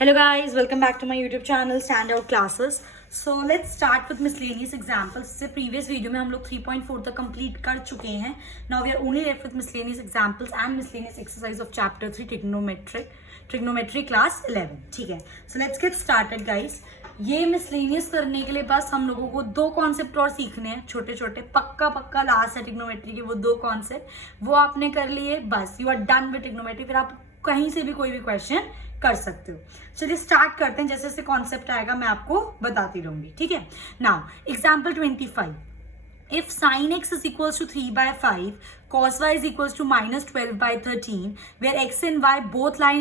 Hello guys, welcome back to my YouTube channel Standout Classes. So let's start with miscellaneous examples. इससे previous video में हम लोग 3.4 तक complete कर चुके हैं. Now we are only left with miscellaneous examples and miscellaneous exercise of chapter 3 trigonometry class 11. ठीक है. So let's get started guys. ये मिसलेनियस करने के लिए बस हम लोगों को दो कॉन्सेप्ट और सीखने हैं, छोटे छोटे पक्का लास्ट है ट्रिग्नोमेट्री के वो दो कॉन्सेप्ट, वो आपने कर लिए, बस you are done with trigonometry. फिर आप कहीं से भी कोई भी क्वेश्चन कर सकते हो. चलिए स्टार्ट करते हैं. जैसे जैसे कॉन्सेप्ट आएगा मैं आपको बताती रहूंगी. ठीक है. Now example 25. If sin x is equals to 3/5, cos y is equals to -12/13, where x and y both lie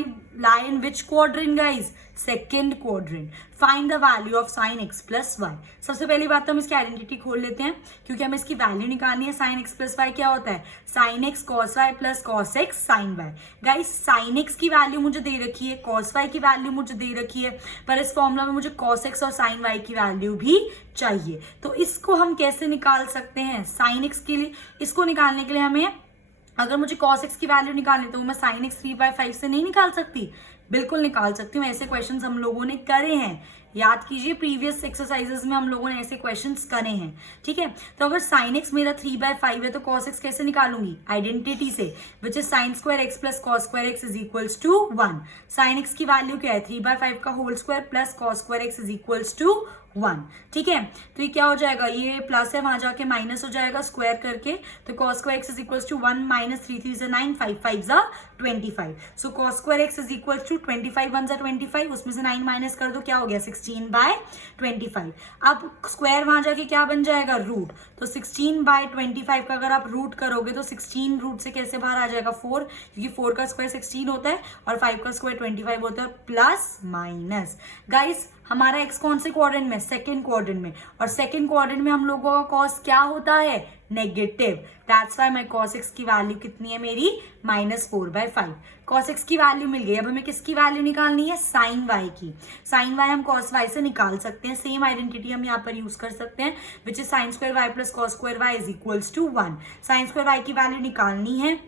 in which quadrant guys? Second quadrant. Find the value of sin x plus y. सबसे पहली बात तो हम इसकी identity खोल लेते हैं क्योंकि हमें इसकी वैल्यू निकालनी है. sin x plus y क्या होता है? sin x cos y plus cos x sin y. Guys sin x की वैल्यू मुझे दे रखी है, cos y की वैल्यू मुझे दे रखी है, पर इस फॉर्मूला में मुझे cos x और sin y की वैल्यू भी चाहिए. तो इसको हम कैसे निकाल सकते हैं? sin x के लिए इसको निकालने के लिए हमें, अगर मुझे cos x की वैल्यू निकालनी तो मैं sin x 3/5 से नहीं निकाल सकती? बिल्कुल निकाल सकती हूँ. ऐसे क्वेश्चंस हम लोगों ने करे हैं, याद कीजिए प्रीवियस एक्सरसाइजेस में हम लोगों ने ऐसे क्वेश्चंस करे हैं. ठीक है. तो अगर sin x मेरा 3/5 है तो cos x कैसे निकालूंगी? आइडेंटिटी से, which is sin square x plus cos square x is equals to 1. sin x की वैल्यू क्या है? 3/5 का whole square plus cos square x is equals to 1. ठीक है. तो ये क्या हो जाएगा? ये प्लस है, वहां जाके माइनस हो जाएगा स्क्वायर करके. तो cos square x is equals to 1 minus 3 3 9 5 5 25. So cos square x is equals to 25 1 25. उसमें से 9 माइनस कर दो, क्या हो गया? 16/25. अब स्क्वायर वहां जाके क्या बन जाएगा? रूट. तो 16/25 का अगर आप रूट करोगे तो 16 रूट से कैसे बाहर आ जाएगा? 4, क्योंकि 4 का स्क्वायर 16 होता है और 5 का स्क्वायर 25 होता है, प्लस माइनस. गाइस हमारा x कौन से क्वाड्रेंट में? सेकंड क्वाड्रेंट में. और सेकंड क्वाड्रेंट में हम लोगों का cos क्या होता है? Negative. That's why my cos x की वैल्यू कितनी है मेरी? -4/5. cos x की वैल्यू मिल गई. अब हमें किसकी वैल्यू निकालनी है? sin y की. sin y हम cos y से निकाल सकते हैं. सेम आइडेंटिटी हम यहाँ पर यूज कर सकते हैं, which is sin square y plus cos square y is equals to 1. sin square y की वैल्यू निकालनी है.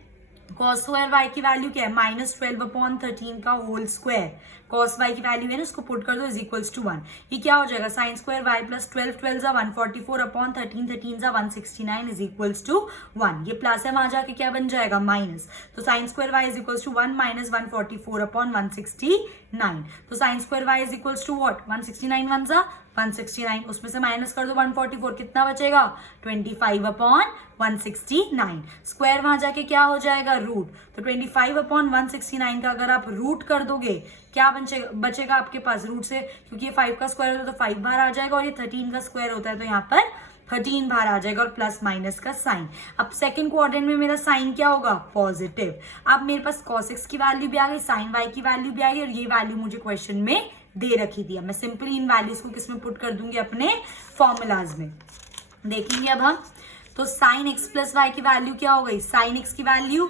cos square y की वैल्यू क्या है? -12/13 का होल स्क्वायर. cos y की वैल्यू है ना, उसको पुट कर दो, इज इक्वल्स टू 1. ये क्या हो जाएगा? sin square y plus 12 12 144/13 13 169 is equals to 1. ये प्लस है, वहां जाके क्या बन जाएगा? माइनस. तो sin square y is equals to 1 minus 144/169. तो sin square y is equals to what? 169 1 169. उसमें से माइनस कर दो 144, कितना बचेगा? 25/169. स्क्वायर वहां जाके क्या हो जाएगा? रूट. तो 25/169 का अगर आप रूट कर दोगे, क्या बचेगा आपके पास? रूट से, क्योंकि ये 5 का स्क्वायर होता है तो 5 बाहर आ जाएगा, और ये 13 का स्क्वायर होता है तो यहाँ पर 13 बाहर आ जाएगा, और प्लस माइनस का साइन. अब सेकंड क्वाड्रेंट में मेरा साइन क्या होगा? पॉजिटिव. अब मेरे पास cos x की वैल्यू भी आ गई, sin y की वैल्यू भी आ गई, और ये वैल्यू मुझे क्वेश्चन में दे रखी थी. मैं सिंपली इन वैल्यूज को किसमें पुट कर दूंगी? अपने फॉर्मूलाज में. देखेंगे अब हम. तो sin x प्लस y की वैल्यू क्या हो गई? sin x की value,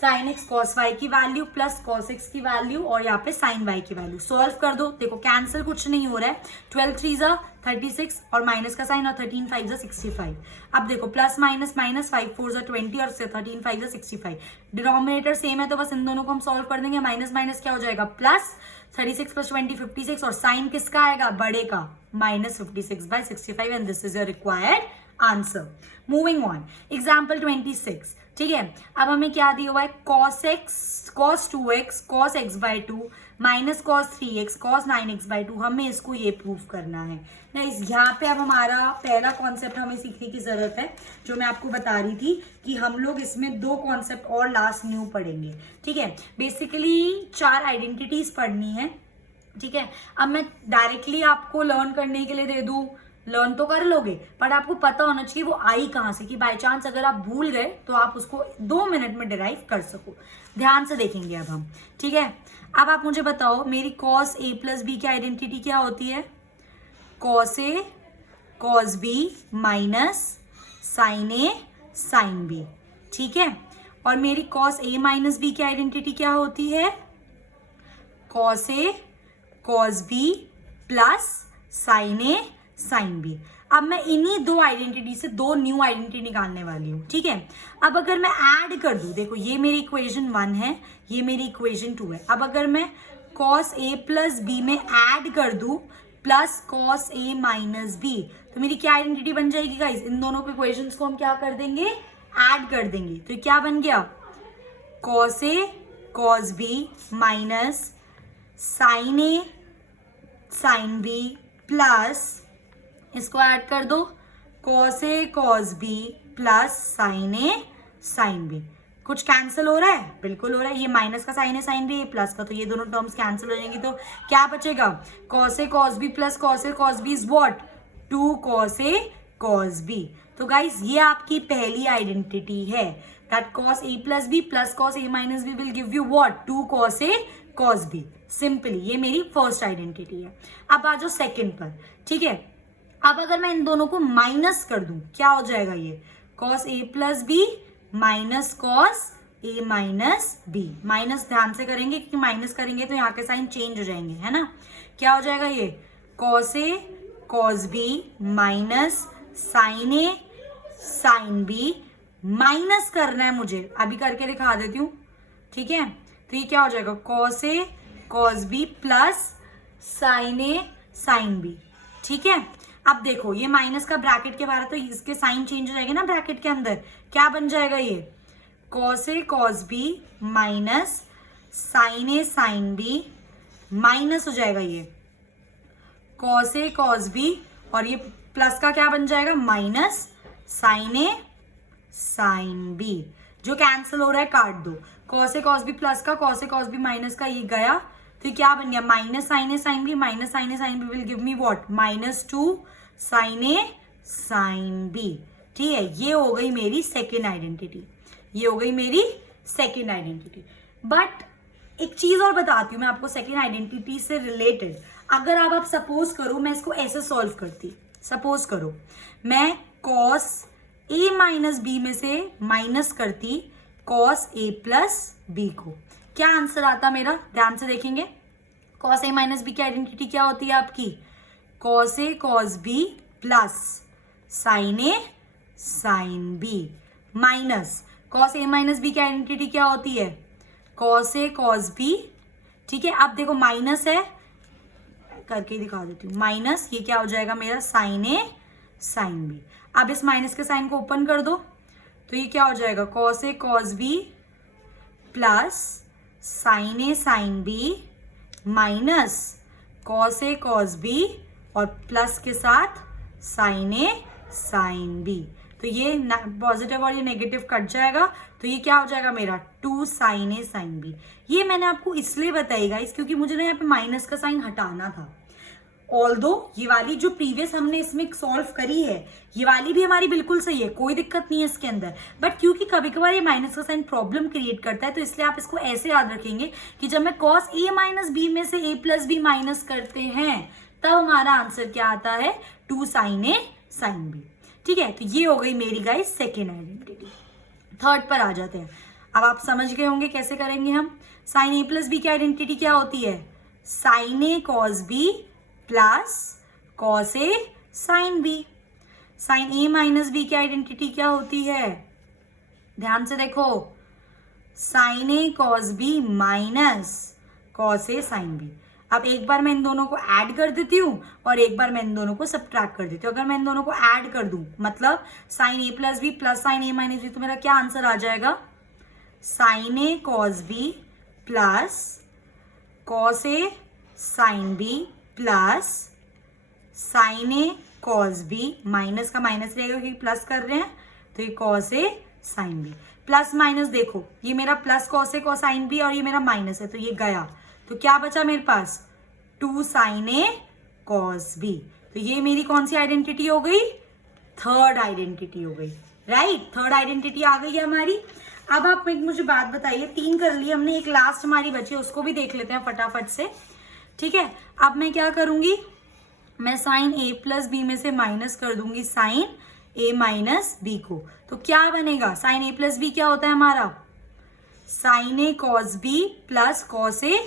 sin x cos y की वैल्यू प्लस cos x की वैल्यू, और यहाँ पे sin y की वैल्यू. सॉल्व कर दो. देखो कैंसिल कुछ नहीं हो रहा है. 12 3 36 और माइनस का साइन, और 13 5 65. अब देखो प्लस माइनस माइनस, 5 4 20 और 13 5 65. डिनोमिनेटर सेम है तो बस इन दोनों को हम सॉल्व कर देंगे. माइनस माइनस क्या हो जाएगा? प्लस. 36 प्लस 20 56, और साइन किसका आएगा? बड़े का. -56/65. And this is your required answer. Moving on. Example 26. ठीक है. अब हमें क्या दिया हुआ है? cos 2x cos x/2 minus cos 3x cos 9x/2. हमें इसको ये प्रूव करना है. यहाँ पे अब हमारा पहला कॉन्सेप्ट हमें सीखने की जरूरत है, जो मैं आपको बता रही थी कि हम लोग इसमें दो कॉन्सेप्ट और लास्ट न्यू पढ़ेंगे. ठीक है. बेसिकली 4 आइडेंटिटीज पढ़नी है. ठीक है. अब मैं डायरेक्टली आपको लर्न करने के लिए दे दूं, लर्न तो कर लोगे, पर आपको पता होना चाहिए वो आई कहां से, कि बाय चांस अगर आप भूल गए तो आप उसको 2 मिनट में डिराइव कर सको. ध्यान से देखेंगे अब हम. ठीक है. अब आप मुझे बताओ, मेरी cos a प्लस b की आइडेंटिटी क्या होती है? cos a cos b minus sin a sin b. ठीक है. और मेरी cos a माइनस b की आइडेंटिटी क्या होती है? cos a cos b plus sin a sin b. अब मैं इन्हीं दो आइडेंटिटी से दो न्यू आइडेंटिटी निकालने वाली हूँ, ठीक है। अब अगर मैं ऐड कर दूँ, देखो ये मेरी इक्वेशन 1 है, ये मेरी इक्वेशन 2 है। अब अगर मैं cos a प्लस बी में ऐड कर दूँ plus cos a minus B, तो मेरी क्या आइडेंटिटी बन जाएगी गाइस? इन दोनों के इक्वेशंस को हम क्या कर देंगे? ऐड कर देंगे। तो क्या बन गया? cos a cos b minus sin a sin b plus इसको ऐड कर दो cos a cos b plus sin a sin b। कुछ कैंसिल हो रहा है? बिल्कुल हो रहा है। ये माइनस का साइन है साइन बी, प्लस का, तो ये दोनों टर्म्स कैंसिल हो जाएंगी। तो क्या बचेगा? cos a cos b plus cos a cos b is what? 2 cos a cos b। तो गाइस ये आपकी पहली आइडेंटिटी है, that cos a plus b plus cos a minus b will give you what? 2 cos a cos b। Simply ये मेरी first identity है। अब आ जाओ सेकेंड पर, ठीक है। अब अगर मैं इन दोनों को माइनस कर दूं, क्या हो जाएगा? ये cos a plus b minus cos a minus b। Minus ध्यान से करेंगे क्योंकि माइनस करेंगे तो यहाँ के साइन चेंज हो जाएंगे, है ना। क्या हो जाएगा? ये cos a cos b minus sin a sin b। Minus करना है मुझे, अभी करके दिखा देती हूँ, ठीक है। तो ये क्या हो जाएगा? cos a cos b plus sin a sin b, ठीक है। अब देखो ये माइनस का ब्रैकेट के बाहर, तो इसके साइन चेंज हो जाएंगे ना ब्रैकेट के अंदर। क्या बन जाएगा? ये cos a cos b minus sin a sin b minus हो जाएगा ये cos a cos b, और ये प्लस का क्या बन जाएगा? Minus sin a sin b। जो कैंसिल हो रहा है काट दो। cos a cos b plus का, cos a cos b minus का, ये गया। तो क्या बन गया? Minus sin a sin b minus sin a sin b will give me what? Minus 2 sin a sin b, ठीक है। ये हो गई मेरी सेकेंड आइडेंटिटी, ये हो गई मेरी सेकेंड आइडेंटिटी। बट एक चीज और बताती हूँ मैं आपको सेकेंड आइडेंटिटी से रिलेटेड। अगर आप सपोज करो मैं इसको ऐसे सॉल्व करती, सपोज करो मैं cos a माइनस b में से माइनस करती cos a प्लस b को, क्या आंसर आता मेरा? ध्यान से देखेंगे। cos a माइनस b की आइडेंटिटी क्या होती है आपकी? cos a cos b plus sin a sin b minus cos a minus b की आइडेंटिटी क्या होती है? cos a cos b, ठीक है। अब देखो माइनस है, करके दिखा देती हूँ, माइनस ये क्या हो जाएगा मेरा? sin a sin b। अब इस माइनस के साइन को ओपन कर दो, तो ये क्या हो जाएगा? cos a cos b plus sin a sin b minus cos a cos b और प्लस के साथ sin a sin b। तो ये पॉजिटिव और ये नेगेटिव कट जाएगा, तो ये क्या हो जाएगा मेरा? 2 sin a sin b। ये मैंने आपको इसलिए बताई गाइस क्योंकि मुझे ना यहाँ पे माइनस का साइन हटाना था। ऑल्दो ये वाली जो प्रीवियस हमने इसमें सॉल्व करी है, ये वाली भी हमारी बिल्कुल सही है, कोई दिक्कत नहीं है इसके अंदर। बट क्योंकि कभी कभार ये माइनस का साइन प्रॉब्लम क्रिएट करता है, तो इसलिए आप इसको ऐसे याद रखेंगे कि जब मैं cos a माइनस b में से a प्लस b माइनस करते हैं तब हमारा आंसर क्या आता है? 2 sin a sin b, ठीक है। तो ये हो गई मेरी गाइस सेकेंड आइडेंटिटी। थर्ड पर आ जाते हैं। अब आप समझ गए होंगे कैसे करेंगे हम। sin a प्लस b की आइडेंटिटी क्या होती है? sin a cos b plus cos a sin b। sin a minus b की आइडेंटिटी क्या होती है? ध्यान से देखो, sin a cos b minus cos a sin b। अब एक बार मैं इन दोनों को ऐड कर देती हूँ और एक बार मैं इन दोनों को सब्ट्रैक्ट कर देती हूँ। अगर मैं इन दोनों को ऐड कर दूँ मतलब sin a plus b plus sin a minus b, तो मेरा क्या आंसर आ जाएगा? sin a cos b plus cos a sin b plus sin a cos b, minus का माइनस रहेगा क्योंकि प्लस कर रहे हैं, तो ये cos a sin b। Plus minus देखो, ये मेरा plus cos a cos sin b और ये मेरा माइनस है, तो ये गया। तो क्या बचा मेरे पास? 2 sin a cos b। तो ये मेरी कौन सी आइडेंटिटी हो गई? थर्ड आइडेंटिटी हो गई, राइट। थर्ड आइडेंटिटी आ गई है हमारी। अब आप मुझे बात बताइए, 3 कर ली हमने, एक लास्ट हमारी बची, उसको भी देख लेते हैं फटाफट से, ठीक है। अब मैं क्या करूंगी? मैं sin a प्लस b में से माइनस कर दूंगी sin a माइनस b को, तो क्या बनेगा? sin a प्लस b क्या होता है हमारा? sin a cos b plus cos a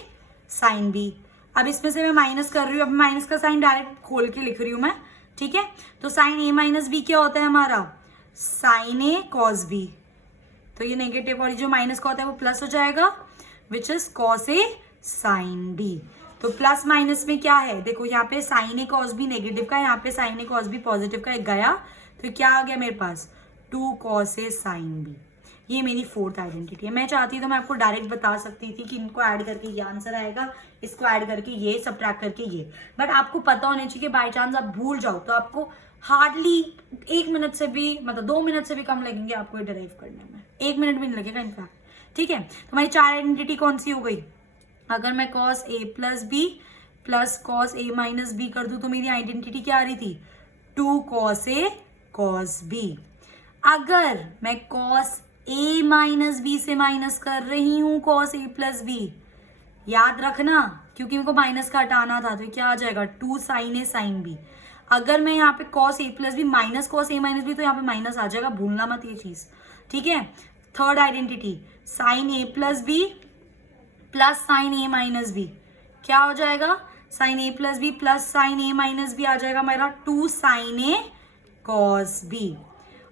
sin b। अब इसमें से मैं माइनस कर रही हूँ, अब माइनस का साइन डायरेक्ट खोल के लिख रही हूँ मैं, ठीक है, तो साइन ए माइनस बी क्या होता है हमारा, साइन ए कॉस बी, तो ये नेगेटिव और ये जो माइनस का होता है वो प्लस हो जाएगा, which is cos A sin B. तो प्लस माइनस में क्या है, देखो यहाँ पे sin A cos B negative का, यहाँ पे sin A cos B positive का, एक गया, तो क्या आ गया मेरे पास, 2 कॉस ए साइन बी। ये मेरी फोर्थ आइडेंटिटी है। मैं चाहती तो मैं आपको डायरेक्ट बता सकती थी कि इनको ऐड करके ये आंसर आएगा, इसको ऐड करके ये, सबट्रैक्ट करके ये, बट आपको पता होना चाहिए कि बाई चांस आप भूल जाओ तो आपको हार्डली 1 मिनट से भी, मतलब 2 मिनट से भी कम लगेंगे आपको ये डिराइव करने में, 1 मिनट भी नहीं लगेगा इनफैक्ट। ठीक है, तो हमारी 4 आइडेंटिटी कौन सी हो गई, अगर मैं cos A plus B plus cos A minus B कर दूं तो मेरी आइडेंटिटी क्या आ रही थी, 2 कॉस ए कॉस बी। अगर मैं कॉस ए माइनस बी से माइनस कर रही हूं कॉस ए प्लस बी, याद रखना क्योंकि मेरे को माइनस का हटाना था, तो क्या आ जाएगा 2 साइन ए साइन बी। अगर मैं यहाँ पे cos A plus B minus cos A minus B, तो यहाँ पे माइनस आ जाएगा, भूलना मत ये चीज। ठीक है, थर्ड आइडेंटिटी साइन ए प्लस बी प्लस साइन ए माइनस बी, क्या हो जाएगा, साइन ए प्लस बी प्लस साइन ए माइनस बी आ जाएगा मेरा 2 साइन ए कॉस बी।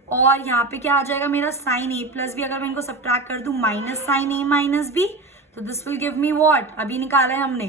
और यहाँ पे क्या आ जाएगा मेरा साइन ए प्लस बी, अगर मैं इनको सब्ट्रैक्ट कर दूं माइनस साइन ए माइनस बी, तो this will give me what, अभी निकाला है हमने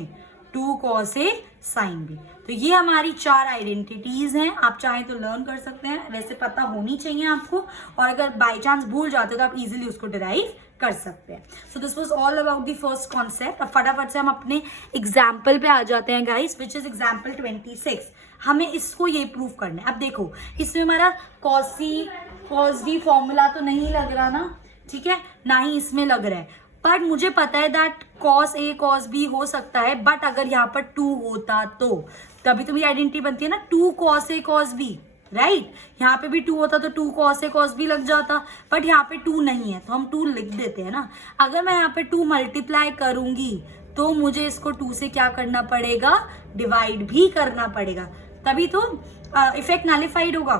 2 कॉस ए साइन बी। तो ये हमारी 4 आइडेंटिटीज हैं, आप चाहें तो लर्न कर सकते हैं, वैसे पता होनी चाहिए आपको, और अगर बाई चांस भूल जाते हो तो आप इजीली उसको डिराइव कर सकते हैं। So this was all about the first concept. अब फटाफट से हम अपने एग्जाम्पल पे आ जाते हैं गाइस, विच इज एग्जाम्पल 26। हमें इसको ये प्रूव करना है। अब देखो इसमें हमारा कॉस बी फॉर्मूला तो नहीं लग रहा ना, ठीक है, ना ही इसमें लग रहा है, बट मुझे पता है that cos A cos B हो सकता है, बट अगर यहाँ पर 2 होता तो तभी तो मेरी आइडेंटिटी बनती है ना, 2 cos A cos B, right. यहाँ पे भी 2 होता तो 2 कॉस ए कॉस बी लग जाता, बट यहाँ पे 2 नहीं है तो हम 2 लिख देते हैं ना। अगर मैं यहाँ पे 2 मल्टीप्लाई करूंगी तो मुझे इसको 2 से क्या करना पड़ेगा, डिवाइड भी करना पड़ेगा, तभी तो इफेक्ट नलिफाइड होगा।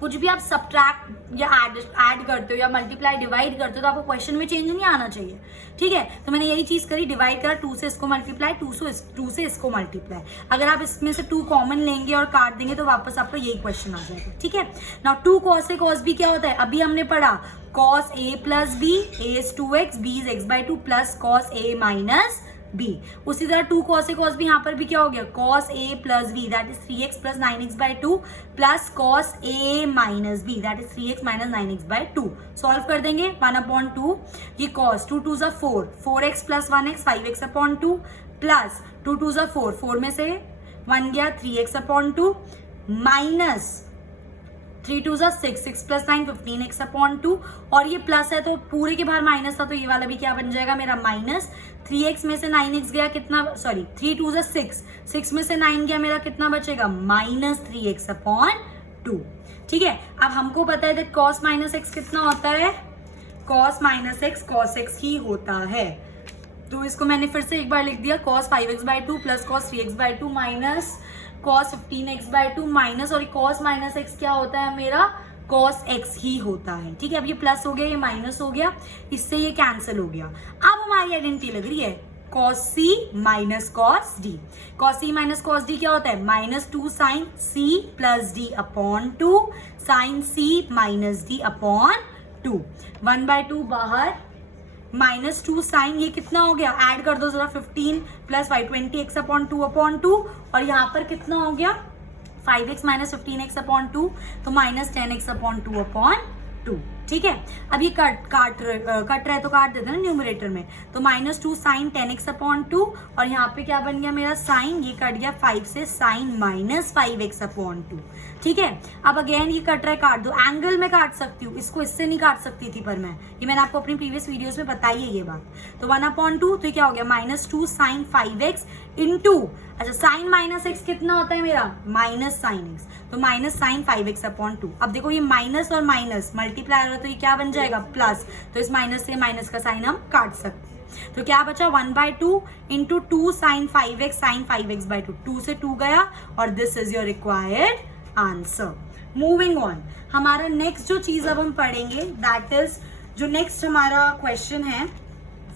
कुछ भी आप सब्ट्रैक्ट या ऐड करते हो या मल्टीप्लाई डिवाइड करते हो तो आपको क्वेश्चन में चेंज नहीं आना चाहिए। ठीक है, तो मैंने यही चीज करी, डिवाइड करा, 2 से इसको मल्टीप्लाई, 2 से इसको मल्टीप्लाई। अगर आप इसमें से 2 कॉमन लेंगे और काट देंगे तो वापस आपका यही क्वेश्चन आ जाएगा। ठीक है, now 2 cos A cos B क्या होता है, अभी हमने पढ़ा cos A plus B, A is 2x, B is x/2 plus cos A minus B. उसी तरह 2 कॉस ए कॉस बी, यहाँ पर भी क्या हो गया, cos A plus B that is 3x plus 9x/2 plus cos A minus B that is 3x minus 9x/2। Solve कर देंगे 1/2, ये cos 2 2 4, 4x plus 1x 5x/2 plus 2 2 4, 4 में से 1 गया 3x/2 माइनस 3 2 6, 6 प्लस 9 15x/2, और ये प्लस है तो पूरे के बाहर माइनस था तो ये वाला भी क्या बन जाएगा मेरा माइनस, 3x में से 9x गया कितना, सॉरी 3 2 6, 6 में से 9 गया मेरा कितना बचेगा, माइनस 3x/2। ठीक है, अब हमको पता है दैट cos माइनस एक्स कितना होता है, cos minus x cos x ही होता है, तो इसको मैंने फिर से एक बार लिख दिया, cos 5x/2 plus cos 3x/2 minus cos 15x/2 minus, और cos माइनस एक्स क्या होता है मेरा, cos x ही होता है। ठीक है, अब ये प्लस हो गया, ये माइनस हो गया, इससे ये कैंसिल हो गया। अब हमारी आइडेंटिटी लग रही है cos c minus cos d। cos c minus cos d क्या होता है, minus 2 sine c plus d upon 2 sine c minus d upon 2, 1/2 बाहर, माइनस 2 साइन, ये कितना हो गया, ऐड कर दो जरा, 15 प्लस 5 20x/2 और यहाँ पर कितना हो गया 5x माइनस 15x/2, तो माइनस 10x/2। ठीक है, अब ये कट रहे तो काट देते हैं ना न्यूमरेटर में, तो माइनस 2 साइन 10x/2 और यहाँ पे क्या बन गया मेरा साइन, ये कट गया 5 से साइन माइनस 5x/2। ठीक है, अब अगेन ये कट रहा है, काट दो, एंगल में काट सकती हूँ, इसको इससे नहीं काट सकती थी पर ये मैंने आपको अपनी प्रीवियस वीडियोस में बताई है ये बात। तो 1/2, तो क्या हो गया माइनस 2 साइन 5x इंटू, अच्छा साइन माइनस एक्स कितना होता है मेरा, माइनस साइन एक्स, तो माइनस साइन 5x/2। अब देखो ये माइनस और माइनस मल्टीप्लाई हो रहा है तो ये क्या बन जाएगा प्लस, तो इस माइनस से माइनस का साइन हम काट सकते हैं। तो क्या बचा 1/2 into 2 sign 5x sign 5x/2, 2 से 2 गया और this is your required answer. Moving on, हमारा नेक्स्ट जो चीज अब हम पढ़ेंगे दैट इज, जो नेक्स्ट हमारा क्वेश्चन है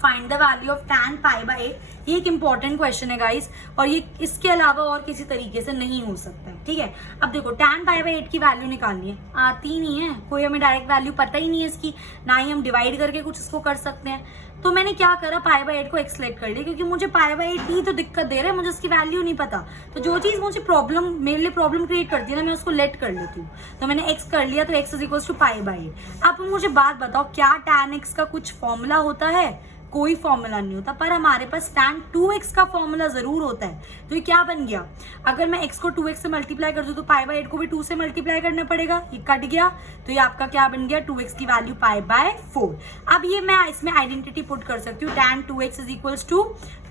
find the value of tan pi by 8। ये एक इंपॉर्टेंट क्वेश्चन है गाइस, और ये इसके अलावा और किसी तरीके से नहीं हो सकता है, ठीक है। अब देखो tan पाई बाय 8 की वैल्यू निकालनी है, आती ही नहीं है, कोई हमें डायरेक्ट वैल्यू पता ही नहीं है इसकी, ना ही हम डिवाइड करके कुछ इसको कर सकते हैं। तो मैंने क्या करा, पाई बाय 8 को एक्स सेलेक्ट कर लिया, क्योंकि मुझे पाई बाय 8 ही तो दिक्कत दे रहा है, मुझे उसकी वैल्यू नहीं पता। तो जो चीज मुझे प्रॉब्लम, मेरे लिए प्रॉब्लम क्रिएट करती है ना, मैं उसको लेट कर लेती हूँ। तो मैंने एक्स कर लिया, तो X is equal to pi by 8। अब मुझे बात बताओ, क्या tan x का कुछ फॉर्मूला होता है? कोई फॉर्मूला नहीं होता, पर हमारे पास tan 2x का फॉर्मूला जरूर होता है। तो ये क्या बन गया, अगर मैं x को 2x से मल्टीप्लाई कर दूं तो पाई बाय 8 को भी 2 से मल्टीप्लाई करना पड़ेगा, ये कट गया। तो ये आपका क्या बन गया, 2x की वैल्यू पाई बाय 4। अब ये मैं इसमें आइडेंटिटी पुट कर सकती हूँ, tan 2x is equal to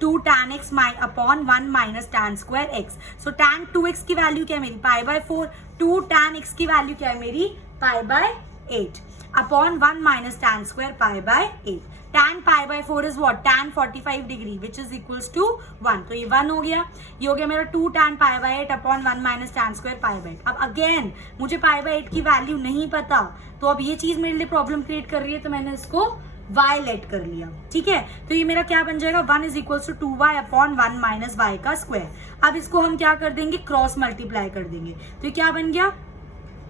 2 tan x upon 1 minus tan square x। So tan 2x की वैल्यू क्या है मेरी, पाई बाय 4। 2 tan x की वैल्यू क्या है मेरी, pi by 8 upon 1 minus tan square pi by 8। tan pi by 4 is what, tan 45 degree which is equals to 1। तो ये 1 हो गया, ये हो गया मेरा 2 tan pi by 8 upon 1 minus tan square pi by 8। अब अगेन मुझे pi by 8 की वैल्यू नहीं पता, तो अब ये चीज मेरे लिए प्रॉब्लम क्रिएट कर रही है, तो मैंने इसको y लेट कर लिया, ठीक है। तो ये मेरा क्या बन जाएगा, 1 is equal to 2y upon 1 minus y का स्क्वायर। अब इसको हम क्या कर देंगे, क्रॉस मल्टीप्लाई कर देंगे, तो ये क्या बन गया,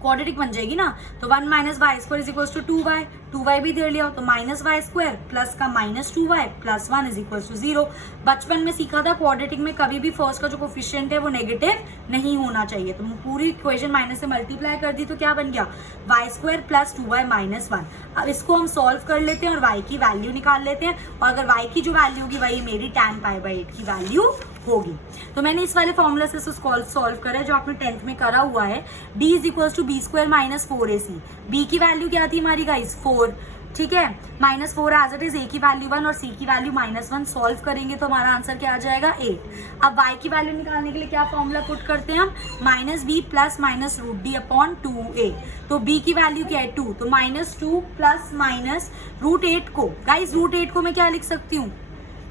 क्वाड्रेटिक बन जाएगी ना। तो 1 minus Y square is equal to 2y, 2y भी दे लिया, तो माइनस वाई स्क्वायर प्लस का minus 2y plus 1 is equal to 0। बचपन में सीखा था क्वाड्रेटिक में कभी भी फर्स्ट का जो कोफिशिएंट है वो नेगेटिव नहीं होना चाहिए। तो पूरी इक्वेशन माइनस से मल्टीप्लाई कर दी, तो क्या बन गया, Y square plus 2y minus 1। अब इसको हम सॉल्व कर लेते हैं और y की वैल्यू निकाल लेते हैं, और अगर y की जो वैल्यू होगी वही मेरी tan पाई बाय 8 की वैल्यू होगी। तो मैंने इस वाले फॉर्मूला से सॉल्व करा है जो आपने 10th में करा हुआ है, d is equal to B square minus 4ac। b की वैल्यू क्या थी हमारी गाइस, 4, ठीक है, minus 4 as it is, a की वैल्यू 1 और c की वैल्यू माइनस 1। सॉल्व करेंगे तो हमारा आंसर क्या आ जाएगा, 8। अब y की वैल्यू निकालने के लिए क्या फॉर्मूला पुट करते हैं हम, minus B plus minus root D upon 2a। तो b की वैल्यू क्या है, 2, तो माइनस 2 प्लस माइनस रूट 8 को, गाइस रूट 8 को मैं क्या लिख सकती हूँ,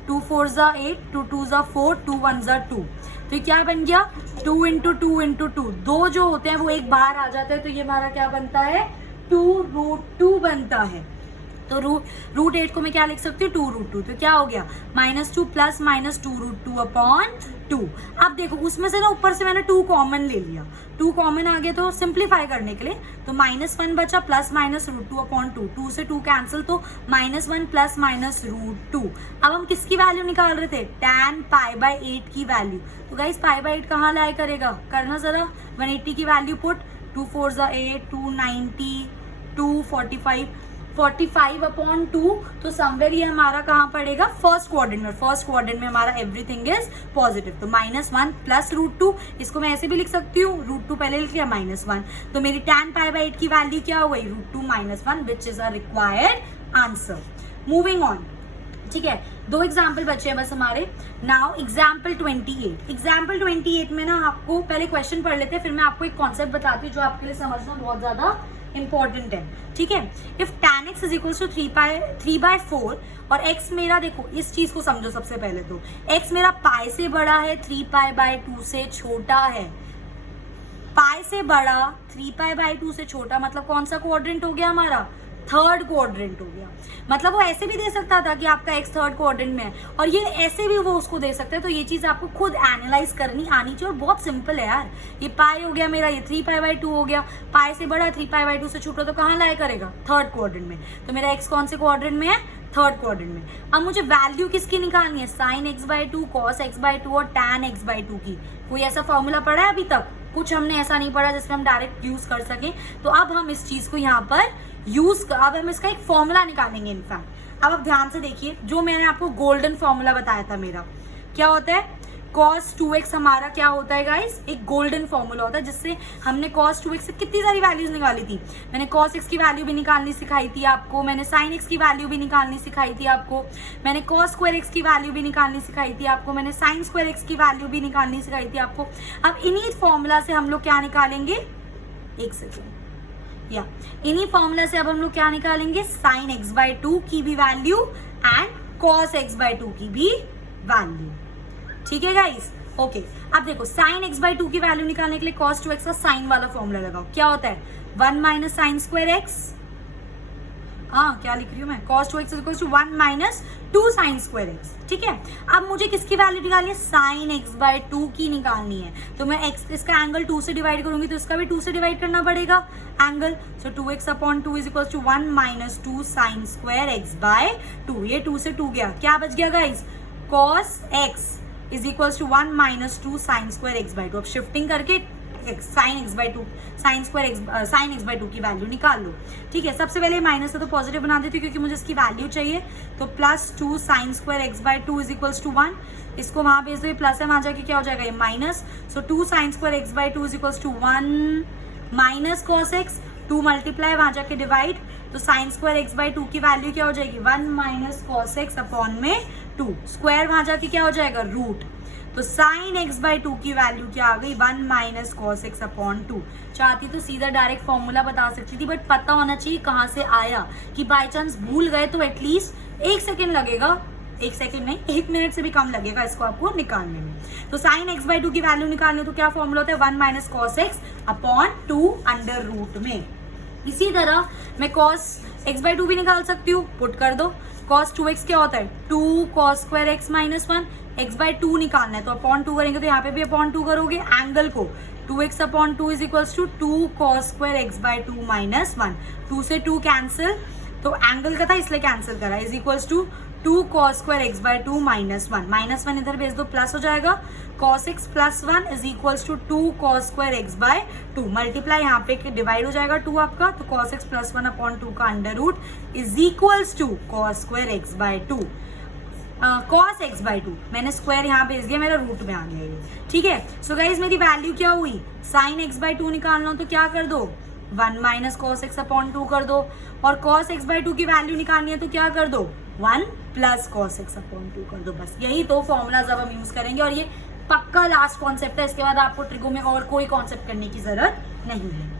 2 4 ज़ा 8, 2 2 ज़ा 4, 2 1 ज़ा 2। तो ये क्या बन गया, 2 इंटू 2 इंटू 2, दो जो होते हैं वो एक बाहर आ जाते हैं, तो ये हमारा क्या बनता है, 2 रूट 2 बनता है। तो रूट 8 को मैं क्या लिख सकती हूँ, 2 रूट 2। तो क्या हो गया, minus 2 plus minus 2 root 2 upon 2। अब देखो उसमें से ना ऊपर से मैंने 2 कॉमन ले लिया, 2 कॉमन आ गया, तो सिंप्लीफाई करने के लिए तो माइनस 1 बचा प्लस माइनस रूट 2 अपॉन 2, 2 से 2 कैंसिल, तो माइनस 1 प्लस माइनस रूट 2। अब हम किसकी वैल्यू निकाल रहे थे, tan पाई बाय 8 की वैल्यू। तो गाइस पाई बाय 8 कहाँ लाया करेगा, करना जरा, 180 की वैल्यू पुट, 2 4 ज़ा 8, 290, 245, 45 अपॉन 2। तो समवेयर ये हमारा कहाँ पड़ेगा, फर्स्ट क्वाड्रेंट में। फर्स्ट क्वाड्रेंट में हमारा एवरीथिंग इज पॉजिटिव, तो माइनस 1 प्लस रूट 2, इसको मैं ऐसे भी लिख सकती हूँ, रूट 2 पहले लिख लिया माइनस 1। तो मेरी tan पाई बाय 8 की वैल्यू क्या हो गई, root 2 minus 1, which is a required answer. Moving on, ठीक है, 2 एग्जाम्पल बचे हैं बस हमारे। Now example 28। एग्जाम्पल 28 में ना आपको पहले क्वेश्चन पढ़ लेते हैं, फिर मैं आपको एक कॉन्सेप्ट बताती हूँ जो आपके लिए समझना बहुत ज्यादा इंपॉर्टेंट है, ठीक है। If tan x is equal to 3/4 और x मेरा, देखो इस चीज को समझो सबसे पहले, तो x मेरा पाई से बड़ा है, 3π/2 से छोटा है। पाई से बड़ा, 3π/2 से छोटा, मतलब कौन सा क्वाड्रेंट हो गया हमारा, थर्ड क्वाड्रेंट हो गया। मतलब वो ऐसे भी दे सकता था कि आपका एक्स थर्ड क्वाड्रेंट में है, और ये ऐसे भी वो उसको दे सकते हैं। तो ये चीज आपको खुद एनालाइज करनी आनी चाहिए, और बहुत सिंपल है यार। ये पाई हो गया मेरा, ये 3π/2 हो गया, पाई से बड़ा 3π/2 से छोटा, तो कहाँ लाया करेगा, थर्ड क्वाड्रेंट में। तो मेरा एक्स कौन से क्वाड्रेंट में है, थर्ड क्वाड्रेंट में। अब मुझे वैल्यू किसकी निकालनी है, sin x/2, cos x/2 और tan x/2 की। कोई ऐसा फॉर्मूला पढ़ा है अभी तक, कुछ हमने ऐसा नहीं पढ़ा जिसमें हम डायरेक्ट यूज कर सकें। तो अब हम इस चीज को यहाँ पर अब हम इसका एक फॉर्मूला निकालेंगे इनफैक्ट। अब आप ध्यान से देखिए, जो मैंने आपको गोल्डन फॉर्मूला बताया था मेरा, क्या होता है, cos 2x हमारा क्या होता है गाइस, एक गोल्डन फॉर्मूला होता है, जिससे हमने cos 2x से कितनी सारी वैल्यूज निकाली थी। मैंने cos x की वैल्यू भी निकालनी सिखाई थी आपको, मैंने sin x की वैल्यू भी निकालनी सिखाई थी आपको, मैंने cos स्क्वायर x की वैल्यू भी निकालनी सिखाई थी आपको, मैंने sin स्क्वायर x की वैल्यू भी निकालनी सिखाई थी आपको। अब इन्हीं फॉर्मूला से हम लोग क्या निकालेंगे, एक सेकेंड, या इन्हीं फॉर्मूला से अब हम लोग क्या निकालेंगे, sin x/2 की भी वैल्यू एंड cos x/2 की भी वैल्यू, ठीक है गाइस। ओके, अब देखो sin x/2 की वैल्यू निकालने के लिए cos 2x का साइन वाला फॉर्मूला लगाओ। क्या होता है, 1 माइनस साइन स्क्वायर x हाँ क्या लिख रही हूँ मैं, cos 2x is equal to 1 minus 2 sine square X. ठीक है, अब मुझे किसकी वैल्यू निकालनी है, साइन एक्स बाय 2 की निकालनी है। तो मैं x इसका एंगल 2 से डिवाइड करूंगी तो इसका भी 2 से डिवाइड करना पड़ेगा angle. So 2x upon 2 is equal to 1 minus 2 sine square X by 2। ये 2 से 2 गया, क्या बच गया guys, cos x is equal to 1 minus 2 sine square X by 2। अब शिफ्टिंग करके sine X by 2 sine square X sine X by 2 की value निकाल लो। ठीक है, सबसे पहले माइनस है तो पॉजिटिव बना देती हूँ क्योंकि मुझे इसकी वैल्यू चाहिए। तो plus 2 sine square X by 2 is equals to 1। इसको वहां भेज दो, ये प्लस है, वहां जाके क्या हो जाएगा, ये minus. So 2 sine square X by 2 is equals to 1 minus cos X, 2 multiply वहां जाके डिवाइड। तो साइन स्क्वायर एक्स बाई 2 की वैल्यू क्या हो जाएगी, 1 माइनस कॉस एक्स अपॉन में 2, स्क्वायर वहां जाके क्या हो जाएगा, रूट। तो साइन एक्स बाई 2 की वैल्यू क्या आ गई, 1 माइनस कॉस एक्स अपॉन 2। चाहती तो सीधा डायरेक्ट फॉर्मूला बता सकती थी, बट पता होना चाहिए कहाँ से आया, कि बाय चांस भूल गए तो एटलीस्ट 1 सेकेंड लगेगा, 1 सेकेंड नहीं 1 मिनट से भी कम लगेगा इसको आपको निकालने में। तो साइन एक्स बाई 2 की वैल्यू निकालने तो क्या फॉर्मूला होता है, 1 minus cos X upon 2 under root में। इसी तरह मैं कॉस एक्स बाई 2 भी निकाल सकती हूँ, पुट कर दो। कॉस 2x क्या होता है, 2 cos square x minus 1, x by 2 निकालना है तो अपॉन 2 करेंगे, तो यहाँ पे भी अपॉन 2 करोगे, एंगल को 2x upon 2 is equals to 2 cos square X by 2 minus 1। 2 से 2 कैंसिल, तो एंगल का था इसलिए कैंसिल करा, is equals to 2 cos square X by 2 minus 1। Minus 1 इधर भेज दो, प्लस हो जाएगा, cos x plus 1 is equals to 2 cos square X by 2। Multiply यहाँ पे डिवाइड हो जाएगा 2 आपका, तो cos x प्लस 1 अपॉन 2 का under root is equals to cos square X by 2। cos x by 2 मैंने स्क्वायर यहाँ भेज दिया, मेरा रूट में आ गया ये। ठीक है, सो गाइज मेरी वैल्यू क्या हुई, साइन x बाई 2 निकालना हो तो क्या कर दो, 1 माइनस कॉस एक्स अपॉन 2 कर दो, और cos x बाई 2 की वैल्यू निकालनी है तो क्या कर दो, 1 प्लस कॉस एक्स अपॉन 2 कर दो। बस यही तो फॉर्मूला जब हम यूज करेंगे, और ये पक्का लास्ट कॉन्सेप्ट है, इसके बाद आपको ट्रिगो में और कोई कॉन्सेप्ट करने की जरूरत नहीं है।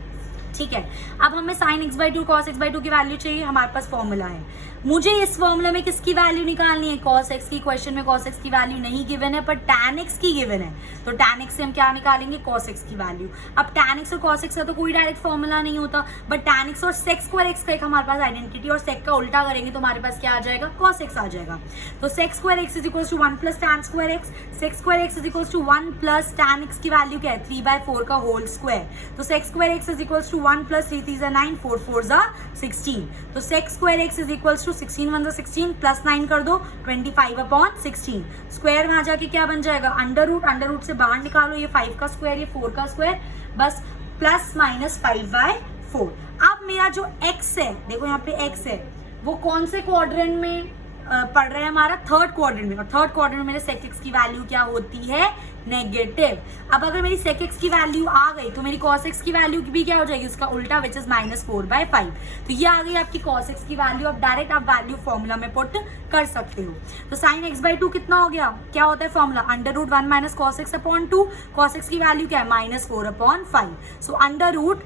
ठीक है, अब हमें sign X by 2 cos x by 2 की वैल्यू चाहिए, हमारे पास फॉर्मूला है। मुझे इस फॉर्मूला में किसकी वैल्यू निकालनी है, कॉस एक्स की। क्वेश्चन में कॉस एक्स की वैल्यू नहीं गिवन है, पर टैन एक्स की गिवन है, तो टैन एक्स से हम क्या निकालेंगे, कॉस एक्स की वैल्यू। अब टैन एक्स और कॉस एक्स का तो कोई डायरेक्ट फॉर्मूला नहीं होता, बट टैन एक्स और सेक स्क्वायर एक्स का एक हमारे पास आइडेंटिटी, और सेक का उल्टा करेंगे तो हमारे पास क्या आ जाएगा, कॉस एक्स आ जाएगा। तो sec square X is equal to 1 plus tan square X, sec square X is equal to 1 plus tan X की वैल्यू क्या है, 3/4 का होल स्क्वायर। तो sec square X is equal to 1 plus 3 3 9 4 4 16। तो sec square X is equal to 16 1 16 plus 9 कर दो, 25 upon 16। Square वहां जाके क्या बन जाएगा, अंडर रूट से बाहर निकालो, ये 5 का स्क्वायर, ये 4 का स्क्वायर, बस प्लस माइनस 5/4। अब मेरा जो x है, देखो यहाँ पे x है, वो कौन से क्वाड्रेंट में पढ़ रहा है, हमारा थर्ड क्वाड्रेंट में, और थर्ड क्वाड्रेंट में मेरे सेक एक्स की वैल्यू क्या होती है, नेगेटिव। अब अगर मेरी सेक एक्स की वैल्यू आ गई तो मेरी कॉस एक्स की वैल्यू भी क्या हो जाएगी, उसका उल्टा, विच इज -4/5। तो ये आ गई आपकी कॉस एक्स की वैल्यू। अब डायरेक्ट आप वैल्यू फॉर्मूला में पुट कर सकते हो। तो साइन एक्स बाई 2 कितना हो गया, क्या होता है formula, under root 1 minus cos X upon 2। Cos X की वैल्यू क्या है, -4/5। So under root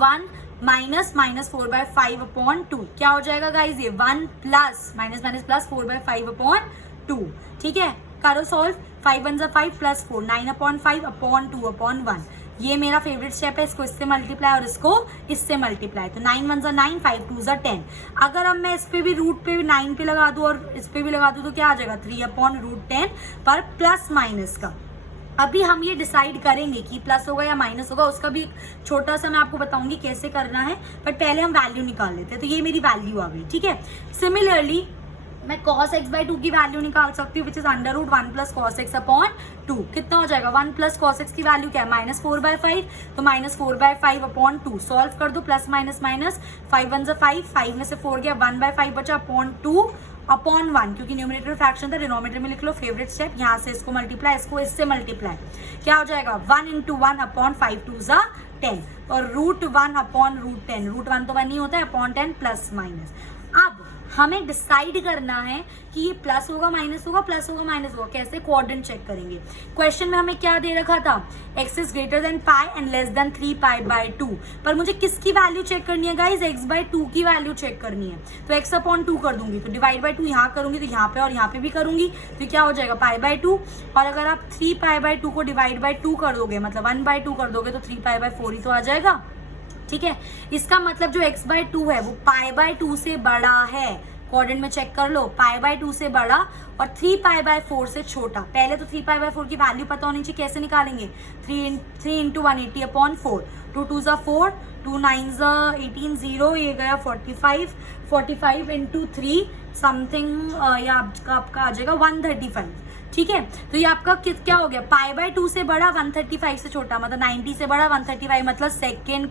1 minus 4/5 upon 2 क्या हो जाएगा गाइज, ये 1 plus minus minus plus 4/5 upon 2। ठीक है, करो सॉल्व, 5 1 5 प्लस 4 9/5 अपॉन 2 अपॉन 1। ये मेरा फेवरेट स्टेप है, इसको इससे मल्टीप्लाई और इसको इससे मल्टीप्लाई, तो 9 1 9 5 2 10। अगर अब मैं इस पे भी रूट पे भी 9 पे लगा दूं और इस पे भी लगा दूं तो क्या आ जाएगा, 3/√10 पर प्लस माइनस का। अभी हम ये डिसाइड करेंगे कि प्लस होगा या माइनस होगा, उसका भी छोटा सा मैं आपको बताऊंगी कैसे करना है, बट पहले हम वैल्यू निकाल लेते हैं। तो ये मेरी वैल्यू आ गई। ठीक है, सिमिलरली मैं cos x बाई 2 की वैल्यू निकाल सकती हूँ, which is under root 1 plus cos X upon 2। कितना हो जाएगा, 1 प्लस कॉस एक्स की वैल्यू क्या है, -4/5, तो -4/5 अपॉन 2। सॉल्व कर दो, प्लस माइनस माइनस, 5 1 5, 5 में से 4 गया, 1/5 बचा अपॉन 2 अपॉन 1, क्योंकि न्यूमरेटर फ्रैक्शन था, डिनोमिनेटर में लिख लो फेवरेट स्टेप, यहाँ से इसको मल्टीप्लाई, इसको इससे मल्टीप्लाई, क्या हो जाएगा, 1 × 1 अपॉन 5 2 10, और √1 अपॉन √10, √1 तो 1 ही होता है, अपॉन 10 प्लस माइनस। अब हमें डिसाइड करना है कि ये प्लस होगा माइनस होगा, प्लस होगा माइनस होगा, कैसे, क्वाड्रेंट चेक करेंगे। क्वेश्चन में हमें क्या दे रखा था, x is greater than pi and less than 3π/2, पर मुझे किसकी वैल्यू चेक करनी है गाइज, x/2 की वैल्यू चेक करनी है। तो x अपॉन 2 कर दूंगी, तो डिवाइड बाई 2 यहाँ करूंगी, तो यहाँ पे और यहाँ पे भी करूंगी, तो क्या हो जाएगा π/2। और अगर आप 3π/2 को डिवाइड बाई 2 कर दोगे, मतलब 1/2 कर दोगे, तो 3π/4 ही तो आ जाएगा। ठीक है। इसका मतलब जो x/2 है वो π/2 से बड़ा है, कोऑर्डिनेट में चेक कर लो, π/2 से बड़ा और 3π/4 से छोटा। पहले तो 3π/4 की वैल्यू पता होनी चाहिए, कैसे निकालेंगे, 3 इंटू 180/4, 2 2 ज़ा 4, 2 9 ज़ा 18, 0, ये गया 45 इंटू 3 समथिंग, ये आपका आ जाएगा 135, ठीक है। तो ये आपका क्या हो गया, π/2 से बड़ा 135 से छोटा, मतलब 90 से बड़ा 135, मतलब सेकेंड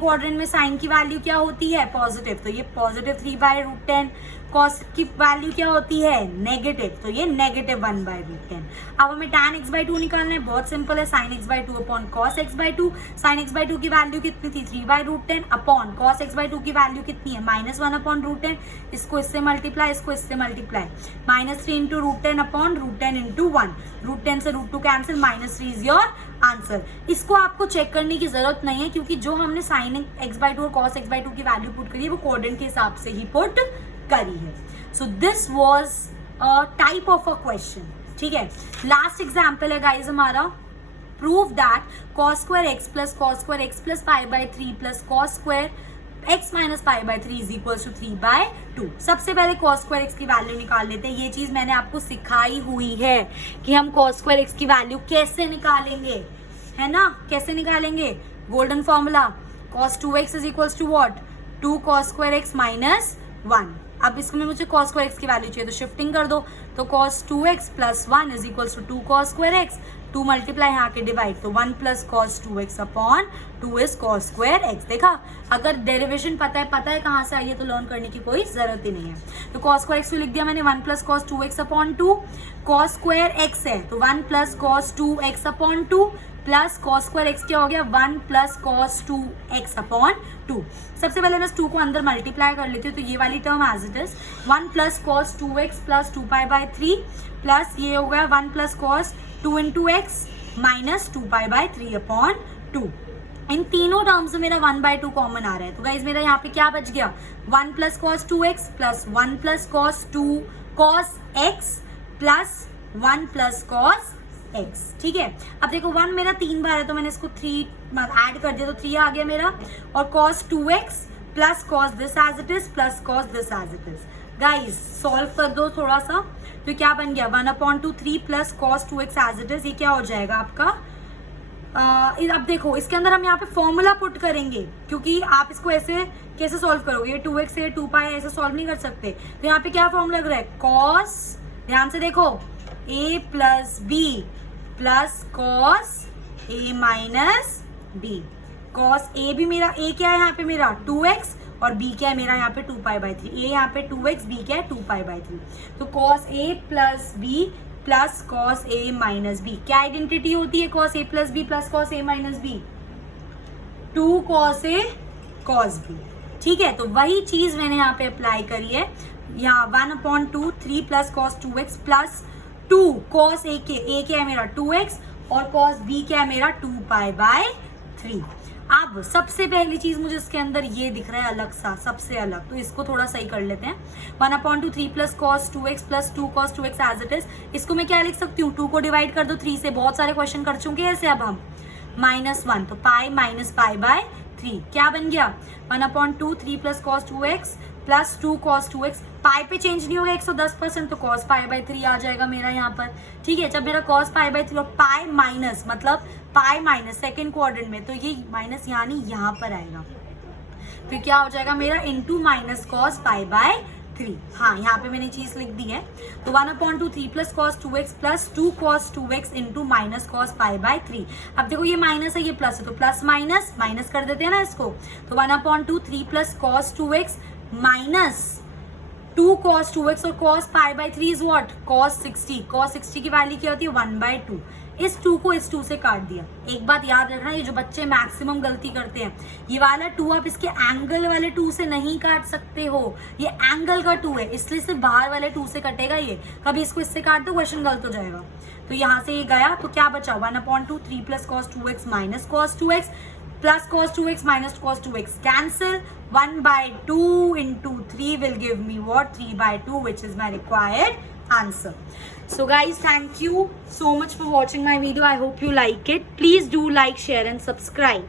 क्वाड्रेंट में साइन की वैल्यू क्या होती है, पॉजिटिव, तो ये पॉजिटिव 3/√10। कॉस की वैल्यू क्या होती है, नेगेटिव, तो ये नेगेटिव 1/√10। अब हमें tan x/2 निकालना है, बहुत सिंपल है, sin x/2 upon cos x/2। sin x/2 की वैल्यू कितनी थी, 3/√10 अपॉन cos x/2 की वैल्यू कितनी है, -1/√10। इसको इससे मल्टीप्लाई, इसको इससे मल्टीप्लाई, -3 इंटू √10 अपॉन √10 इंटू 1, √10 से √2 कैंसिल, -3 इज योर आंसर। इसको आपको चेक करने की जरूरत नहीं है, क्योंकि जो हमने sin x/2 और cos x/2 की वैल्यू पुट करी है वो कोऑर्डिनेट के हिसाब से ही पुट करी है। So this was a type of a question, ठीक है। लास्ट एग्जांपल है गाइस हमारा, prove that cos square x plus cos square x plus π/3 plus cos square x minus π/3 is equals to 3/2। सबसे पहले cos square x की value निकाल लेते हैं। ये चीज मैंने आपको सिखाई हुई है कि हम cos square x की वैल्यू कैसे निकालेंगे, है ना, कैसे निकालेंगे, golden formula, cos 2x is equals to what, 2 cos square x minus 1। अब इसमें मुझे cos square x की वैल्यू चाहिए, तो शिफ्टिंग कर दो, तो cos 2x plus 1 is equals to 2 cos square x, 2 multiply यहाँ के डिवाइड, तो 1 plus cos 2x upon 2 is cos square x। देखा, अगर डेरिवेशन पता है कहाँ से आई है, तो लर्न करने की कोई जरूरत ही नहीं है। तो cos square x को लिख दिया मैंने 1 plus cos 2x upon 2, cos square x है तो 1 plus cos 2x upon 2 plus cos square x क्या हो गया, 1 plus cos 2x अपॉन 2। सबसे पहले मैं इस 2 को अंदर मल्टीप्लाई कर लेती हूँ, तो ये वाली term as it is 1 plus cos 2x plus 2π/3 plus ये हो गया 1 plus cos 2 into x minus 2π/3 upon 2। इन तीनों टर्म से मेरा 1/2 कॉमन आ रहा है, तो गाइज मेरा यहाँ पे क्या बच गया, 1 plus cos 2x plus 1 plus cos 2 cos x plus 1 plus cos x, ठीक है। अब देखो 1 मेरा 3 बार है, तो मैंने इसको 3 ऐड कर दिया, तो 3 आ गया मेरा, और cos 2x plus cos this as it is plus cos this as it is. Guys solve कर दो थोड़ा सा, तो क्या बन गया, 1/2 3 plus cos 2x as it is, ये क्या हो जाएगा आपका, अब देखो इसके अंदर हम यहाँ पे फॉर्मूला पुट करेंगे, क्योंकि आप इसको ऐसे कैसे सॉल्व करोगे, ये 2x से 2π ऐसे सॉल्व नहीं कर सकते। तो यहाँ पे क्या फॉर्मूला लग रहा है, cos, ध्यान से देखो, a plus B plus cos a minus b। cos a भी मेरा, a क्या है यहाँ पे मेरा 2x, और b क्या है मेरा यहाँ पे 2π/3, a यहाँ पे 2x, b क्या है 2π/3। तो cos a plus b plus cos a minus b, क्या आइडेंटिटी होती है cos a plus b plus cos a minus b, 2 cos a cos b, ठीक है। तो वही चीज मैंने यहाँ पे अप्लाई करी है, यहाँ 1/2 3 plus cos 2x plus 2 cos a क्या है मेरा 2x, और cos b क्या है मेरा 2π/3। अब सबसे पहली चीज मुझे इसके अंदर ये दिख रहा है अलग सा, सबसे अलग, तो इसको थोड़ा सही कर लेते हैं। 1/2 3 plus cos 2x plus 2 cos 2x as it is, इसको मैं क्या लिख सकती हूँ, 2 को डिवाइड कर दो 3 से, बहुत सारे क्वेश्चन कर चुके हैं ऐसे। अब हम -1, तो पाई माइनस π/3 क्या बन गया, 1/2 3 plus cos 2x plus 2 cos 2x, पाई पे चेंज नहीं होगा 110%, तो cos π/3 आ जाएगा मेरा यहाँ पर, ठीक है। जब मेरा cos π/3 और पाई माइनस, मतलब पाई माइनस सेकेंड क्वाड्रेंट में, तो ये माइनस यानी यहाँ पर आएगा, फिर क्या हो जाएगा मेरा इंटू माइनस cos π/3। हाँ, यहाँ पे मैंने चीज लिख दी है, तो 1/2 3 plus cos 2x plus 2 cos 2x into minus cos π/3। अब देखो ये माइनस है, ये प्लस है, तो प्लस माइनस माइनस कर देते हैं ना इसको, तो 1/2 3 plus cos 2x minus 2 cos 2x और cos π/3 is what, cos 60। cos 60 की वैल्यू क्या होती है 1/2। इस 2 को इस 2 से काट दिया। एक बात याद रखना, ये जो बच्चे मैक्सिमम गलती करते हैं, ये वाला 2 आप इसके एंगल वाले 2 से नहीं काट सकते हो, ये एंगल का 2 है, इसलिए सिर्फ बाहर वाले 2 से कटेगा ये। कभी इसको इससे काट दो, क्वेश्चन गलत हो जाएगा। तो यहाँ से ये गया, तो क्या बचा 1/2 3 plus cos 2x minus cos 2x plus cos 2x minus cos 2x cancel, 1/2 into 3 will give me what, 3/2, which is my required answer. So guys, thank you so much for watching my video. I hope you like it. Please do like, share and subscribe.